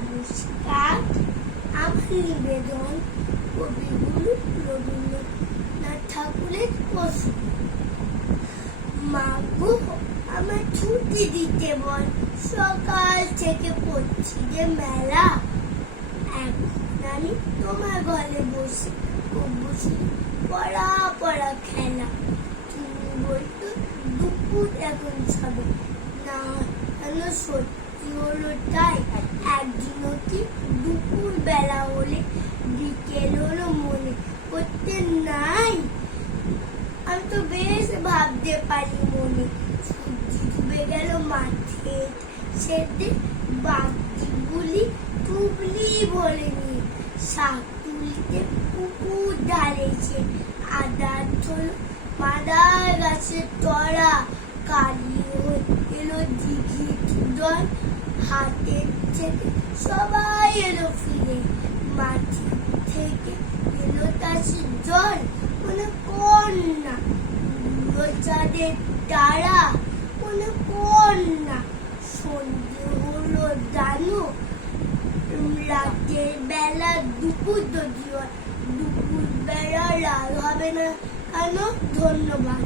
নমস্কার, আমার নিবেদন কবিগুরু রবীন্দ্রনাথ ঠাকুরের প্রশ্ন। মা গো, আমার ছুটি দিতে বল, সকাল থেকে পড়ছি যে মেলা। এখন আমি তোমার ঘরে বসে বসে পড়া খেলা। তুমি বলতো দুপুর এখন সবে না, কেন সত্যি হলো তাই? একদিনও কি দুপুর বেলা হলে বিকেল হলো মনে করতে নাই? আমি তো বেশ ভাবতে পারি মনে, সূর্য ডুবে গেল মাঠে, সেতে বাতিগুলি টুবলি ভরেনি, শাক তুলিতে পুকুর ঢালেছে, আদার হলো মাদার গাছের তলা, কালি এলো দিঘির জল, হাতের থেকে সবাই এলো ফিরে, মাটি থেকে এলো তাসির জল, মনে কন্যা চাঁদের তারা, মনে কন্যা সন্ধে হলো জানো, রাতের বেলা দুপুর যদিও দুপুর বেলা লাল হবে না কেন? ধন্যবাদ।